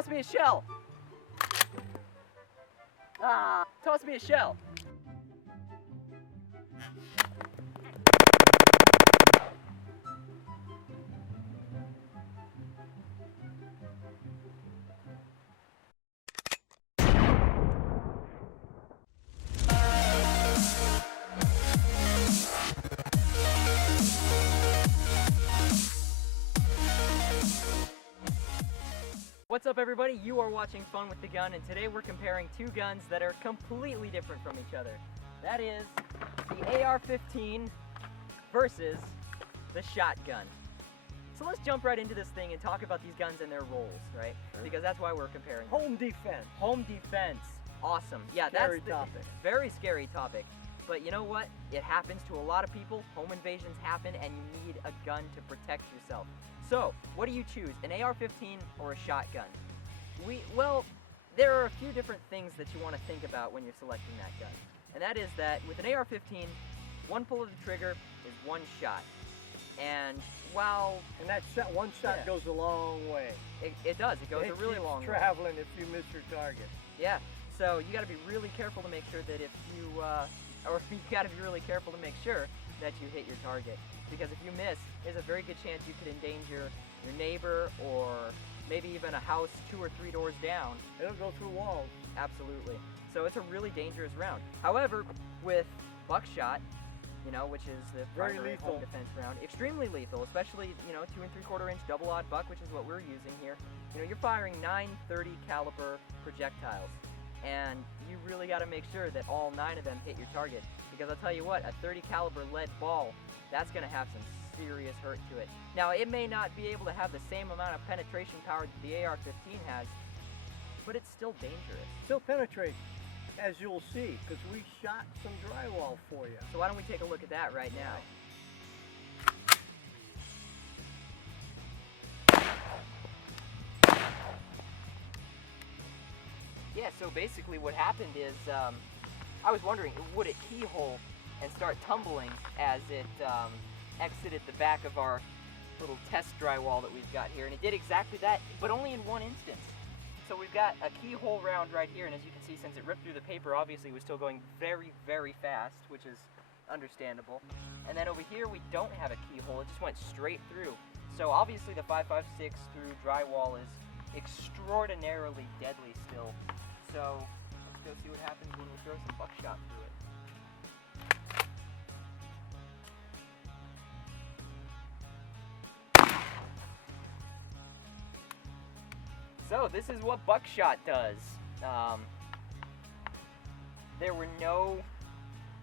Toss me a shell. Ah, toss me a shell. What's up everybody, you are watching Fun with the Gun, and today we're comparing two guns that are completely different from each other. That is the AR-15 versus the shotgun. So let's jump right into this thing and talk about these guns and their roles, right? Sure. Because that's why we're comparing them. Home defense. Home defense. Awesome. Yeah, scary that's the topic. Very scary topic. But you know what? It happens to a lot of people. Home invasions happen and you need a gun to protect yourself. So, what do you choose, an AR-15 or a shotgun? Well, there are a few different things that you want to think about when you're selecting that gun. And that is that with an AR-15, one pull of the trigger is one shot. And while... And that shot, one shot goes a long way. It does. It goes a really long way. Traveling if you miss your target. Yeah. So you got to be really careful to make sure that if you... you got to be really careful to make sure that you hit your target. Because if you miss, there's a very good chance you could endanger your neighbor or maybe even a house 2 or 3 doors down. It'll go through walls. Absolutely. So it's a really dangerous round. However, with Buckshot, you know, which is the primary home defense round, extremely lethal, especially, you know, 2 3/4 inch double-aught buck, which is what we're using here. You know, you're firing 930 caliber projectiles. And you really got to make sure that all 9 of them hit your target. Because I'll tell you what, a 30 caliber lead ball, that's going to have some serious hurt to it. Now, it may not be able to have the same amount of penetration power that the AR-15 has, but it's still dangerous. Still penetrates, as you'll see, because we shot some drywall for you. So why don't we take a look at that right now? Yeah, so basically what happened is, I was wondering, would it keyhole and start tumbling as it exited the back of our little test drywall that we've got here, and it did exactly that, but only in one instance. So we've got a keyhole round right here, and as you can see, since it ripped through the paper, obviously it was still going very, very fast, which is understandable. And then over here, we don't have a keyhole, it just went straight through. So obviously the 5.56 through drywall is extraordinarily deadly still. So let's go see what happens when we throw some buckshot through it. So this is what Buckshot does. There were no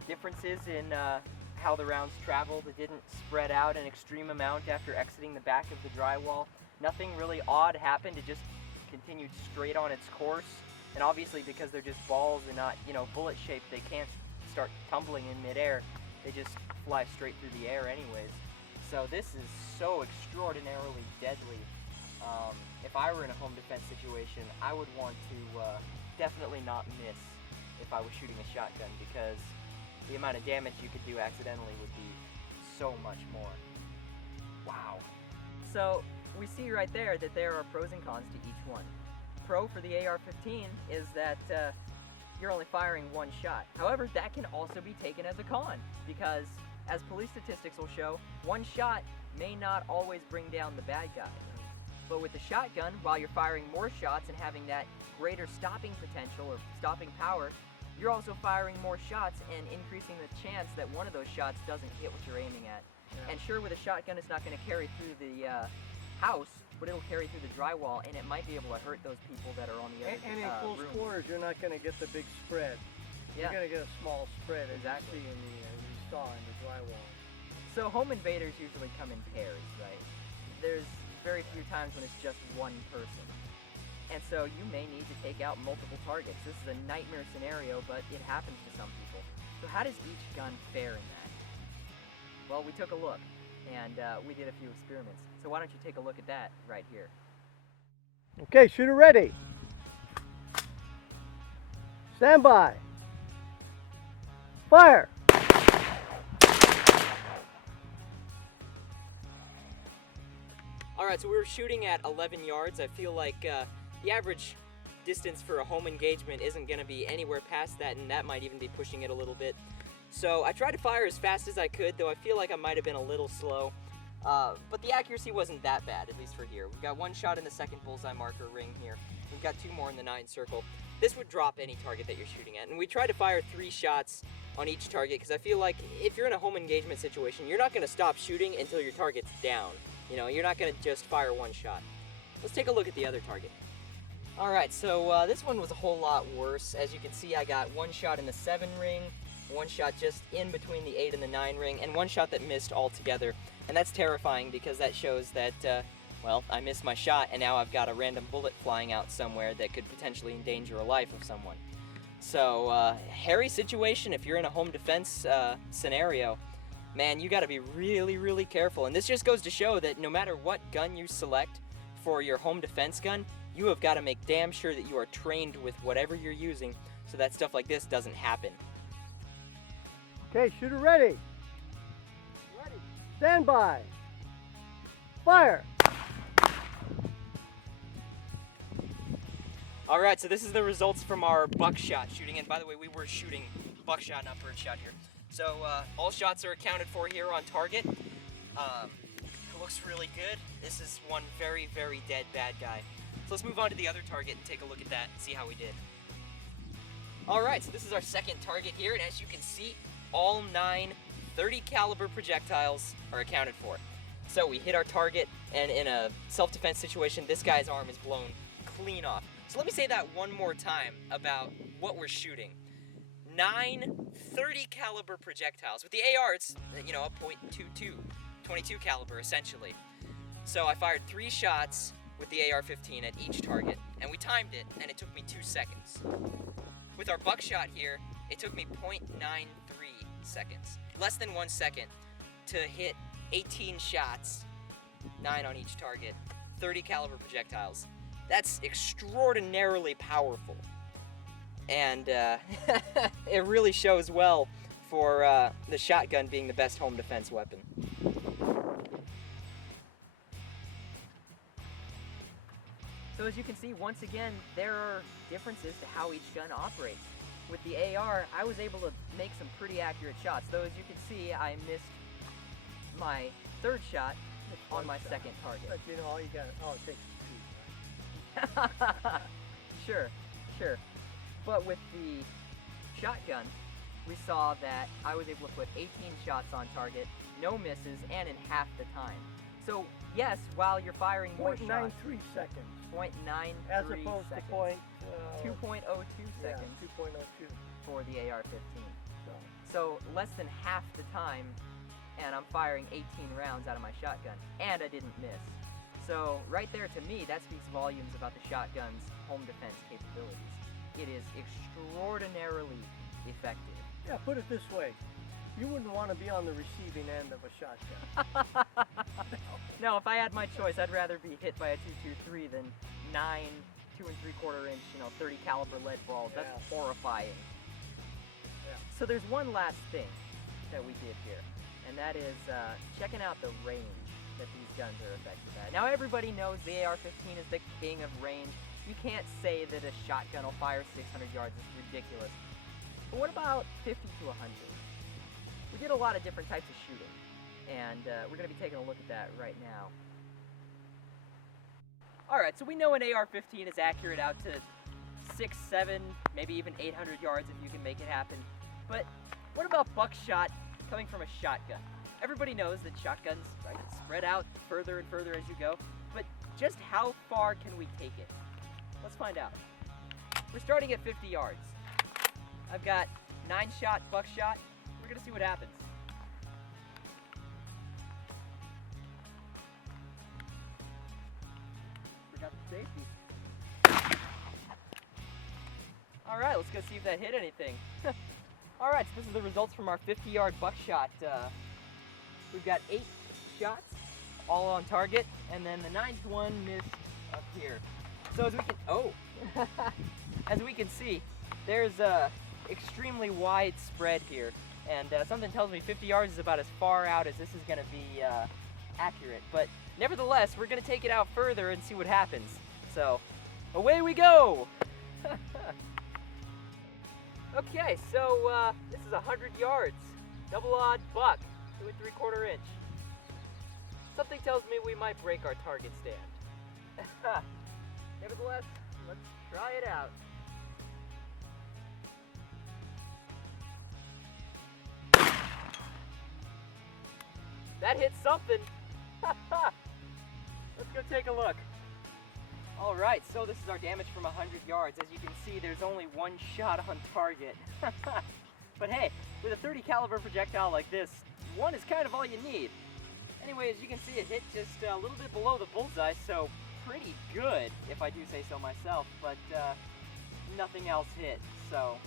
differences in how the rounds traveled. It didn't spread out an extreme amount after exiting the back of the drywall. Nothing really odd happened. It just continued straight on its course. And obviously, because they're just balls and not, you know, bullet shaped, they can't start tumbling in midair. They just fly straight through the air anyways. So this is so extraordinarily deadly. If I were in a home defense situation, I would want to definitely not miss if I was shooting a shotgun, because the amount of damage you could do accidentally would be so much more. Wow. So we see right there that there are pros and cons to each one. Pro for the AR-15 is that you're only firing one shot. However, that can also be taken as a con, because as police statistics will show, one shot may not always bring down the bad guy. But with the shotgun, while you're firing more shots and having that greater stopping potential or stopping power, you're also firing more shots and increasing the chance that one of those shots doesn't hit what you're aiming at. Yeah. And sure, with a shotgun, it's not going to carry through the house, but it'll carry through the drywall, and it might be able to hurt those people that are on the other And in close quarters, you're not going to get the big spread. Yeah. You're going to get a small spread, as exactly. you see in the you saw in the drywall. So home invaders usually come in pairs, right? There's very few times when it's just one person. And so you may need to take out multiple targets. This is a nightmare scenario, but it happens to some people. So how does each gun fare in that? Well, we took a look, and we did a few experiments. So why don't you take a look at that right here. Okay, shooter ready. Stand by. Fire. All right, so we were shooting at 11 yards. I feel like the average distance for a home engagement isn't going to be anywhere past that, and that might even be pushing it a little bit. So I tried to fire as fast as I could, though I feel like I might have been a little slow. But the accuracy wasn't that bad, at least for here. We've got one shot in the second bullseye marker ring here. We've got two more in the 9 circle. This would drop any target that you're shooting at. And we try to fire 3 shots on each target, because I feel like if you're in a home engagement situation, you're not going to stop shooting until your target's down. You know, you're not going to just fire 1 shot. Let's take a look at the other target. Alright, so this one was a whole lot worse. As you can see, I got 1 shot in the 7 ring, 1 shot just in between the 8 and the 9 ring, and 1 shot that missed altogether. And that's terrifying because that shows that, well, I missed my shot and now I've got a random bullet flying out somewhere that could potentially endanger a life of someone. So, hairy situation if you're in a home defense scenario. Man, you gotta be really, really careful. And this just goes to show that no matter what gun you select for your home defense gun, you have got to make damn sure that you are trained with whatever you're using so that stuff like this doesn't happen. Okay, shooter ready. Ready. Stand by. Fire. Alright, so this is the results from our buckshot shooting. And by the way, we were shooting buckshot, not birdshot here. So all shots are accounted for here on target. It looks really good. This is one very, very dead bad guy. So let's move on to the other target and take a look at that and see how we did. Alright, so this is our second target here, and as you can see, all 9 .30 caliber projectiles are accounted for. So we hit our target, and in a self-defense situation, this guy's arm is blown clean off. So let me say that one more time about what we're shooting. 9 .30 caliber projectiles. With the AR, it's, you know, a .22, 22 caliber essentially. So I fired 3 shots with the AR-15 at each target, and we timed it, and it took me 2 seconds. With our buckshot here, it took me 0.93 seconds, less than 1 second, to hit 18 shots, 9 on each target, 30 caliber projectiles. That's extraordinarily powerful, and it really shows well for the shotgun being the best home defense weapon. So as you can see, once again, there are differences to how each gun operates. With the AR, I was able to make some pretty accurate shots, though as you can see, I missed my 3rd shot on my 2nd target. But you know, all you got, it takes 2, right? Sure. But with the shotgun, we saw that I was able to put 18 shots on target, no misses, and in half the time. So yes, while you're firing more shots, 0.93 seconds. 0.93 as opposed seconds. to 2.02 seconds. Yeah, 2.02 for the AR-15. So, So less than half the time, and I'm firing 18 rounds out of my shotgun, and I didn't miss. So right there, to me, that speaks volumes about the shotgun's home defense capabilities. It is extraordinarily effective. yeah, put it this way. You wouldn't want to be on the receiving end of a shotgun. No, if I had my choice, I'd rather be hit by a 223 than 9 2 3/4 inch, 30 caliber lead balls. That's Yeah. horrifying. Yeah. So there's one last thing that we did here, and that is checking out the range that these guns are effective at. Now everybody knows the AR-15 is the king of range. You can't say that a shotgun will fire 600 yards. It's ridiculous. But what about 50 to 100? We did a lot of different types of shooting, and we're going to be taking a look at that right now. Alright, so we know an AR-15 is accurate out to 6, 7, maybe even 800 yards if you can make it happen. But what about buckshot coming from a shotgun? Everybody knows that shotguns, right, spread out further and further as you go, but just how far can we take it? Let's find out. We're starting at 50 yards. I've got 9-shot buckshot. We're gonna see what happens. Forgot the safety. Alright, let's go see if that hit anything. Alright, so this is the results from our 50-yard buckshot. We've got 8 shots, all on target, and then the 9th one missed up here. So as we can, as we can see, there's a extremely wide spread here, and something tells me 50 yards is about as far out as this is going to be accurate. But nevertheless, we're going to take it out further and see what happens. So away we go! Okay, so this is 100 yards. Double odd buck, 2 3/4 inch. Something tells me we might break our target stand. Nevertheless, let's try it out. That hit something. Let's go take a look. All right, so this is our damage from 100 yards. As you can see, there's only one shot on target. But hey, with a 30 caliber projectile like this, one is kind of all you need. Anyway, as you can see, it hit just a little bit below the bullseye, so pretty good, if I do say so myself, but nothing else hit, so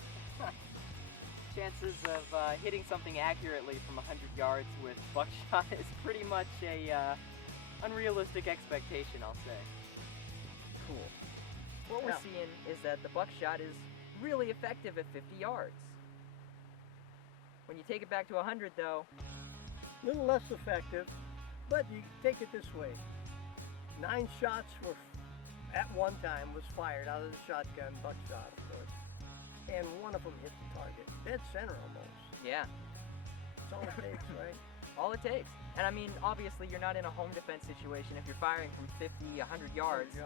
chances of hitting something accurately from 100 yards with buckshot is pretty much a unrealistic expectation, I'll say. Cool. What we're seeing is that the buckshot is really effective at 50 yards. When you take it back to 100 though, A little less effective, but you take it this way. 9 shots were, at one time, was fired out of the shotgun, buckshot, of course. And one of them hit the target. Dead center almost. yeah, That's all it takes, right? all it takes. And I mean, obviously you're not in a home defense situation if you're firing from 50, 100 yards.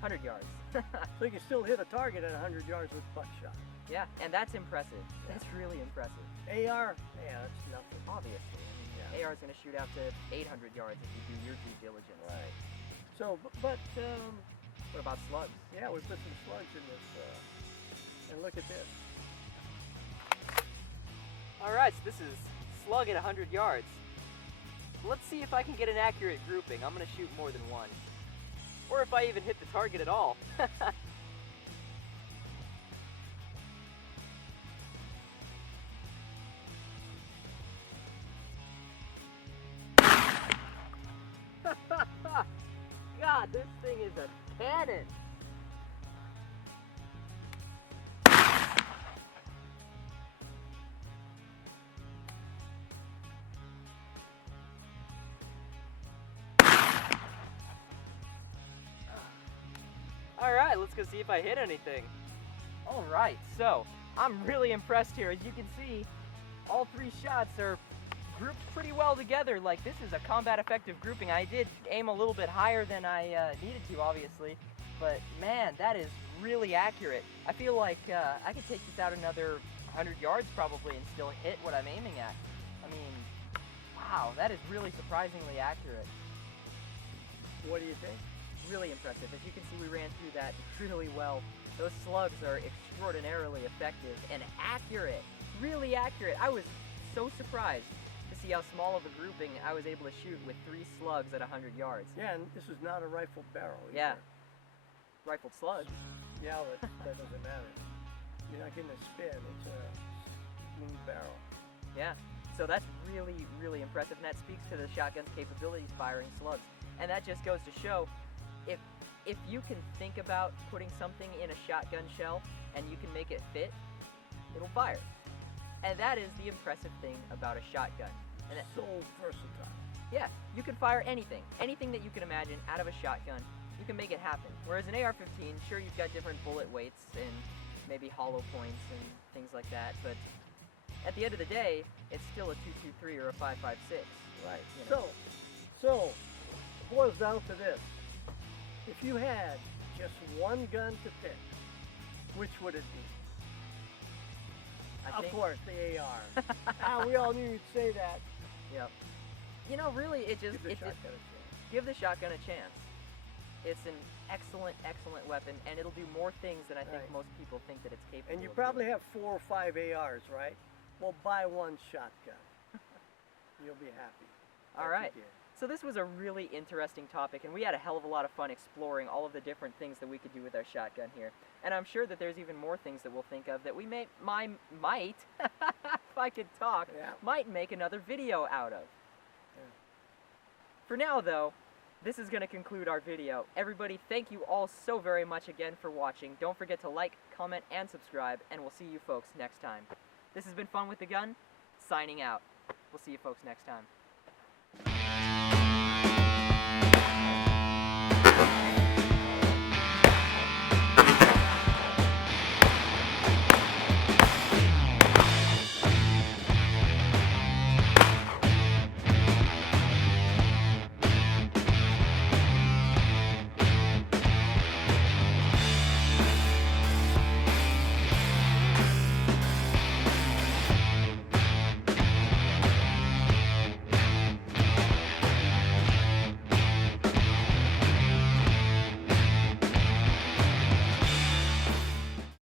100 yards. So you can still hit a target at 100 yards with buckshot. Yeah, and that's impressive. That's really impressive. AR, yeah, that's nothing. Obviously. I mean, AR is going to shoot out to 800 yards if you do your due diligence. Right. So, but What about slugs? yeah, we put some slugs in this, and look at this. Alright, so this is slug at 100 yards. Let's see if I can get an accurate grouping. I'm going to shoot more than one. Or if I even hit the target at all. God, this thing is a cannon! Alright, let's go see if I hit anything. Alright, so I'm really impressed here. As you can see, all 3 shots are grouped pretty well together. Like, this is a combat effective grouping. I did aim a little bit higher than I needed to, obviously, but man, that is really accurate. I feel like I could take this out another 100 yards probably and still hit what I'm aiming at. I mean, wow, that is really surprisingly accurate. What do you think? Really impressive. As you can see, we ran through that really well. Those slugs are extraordinarily effective and accurate. Really accurate. I was so surprised to see how small of a grouping I was able to shoot with 3 slugs at 100 yards. Yeah, and this is not a rifled barrel either. Yeah. Rifled slugs. Yeah, but that doesn't matter. You're not getting a spin. It's a smooth barrel. Yeah. So that's really, really impressive, and that speaks to the shotgun's capabilities firing slugs. And that just goes to show, if you can think about putting something in a shotgun shell and you can make it fit, it'll fire. And that is the impressive thing about a shotgun. And So versatile. yeah, you can fire anything that you can imagine out of a shotgun. You can make it happen. Whereas an AR-15, sure, you've got different bullet weights and maybe hollow points and things like that, but at the end of the day, it's still a 223 or a 556. Right. You know. So it boils down to this. If you had just one gun to pick, which would it be? Of course, the AR. We all knew you'd say that. Yep. You know, really, it just Give the shotgun a chance. give the shotgun a chance. It's an excellent, excellent weapon, and it'll do more things than I think Right. most people think that it's capable of. And you doing. probably have 4 or 5 ARs, right? Well, buy one shotgun. You'll be happy. All right. So this was a really interesting topic, and we had a hell of a lot of fun exploring all of the different things that we could do with our shotgun here. And I'm sure that there's even more things that we'll think of that we might, if I could talk, might make another video out of. Yeah. For now, though, this is going to conclude our video. Everybody, thank you all so very much again for watching. Don't forget to like, comment, and subscribe, and we'll see you folks next time. This has been Fun with the Gun, signing out. We'll see you folks next time.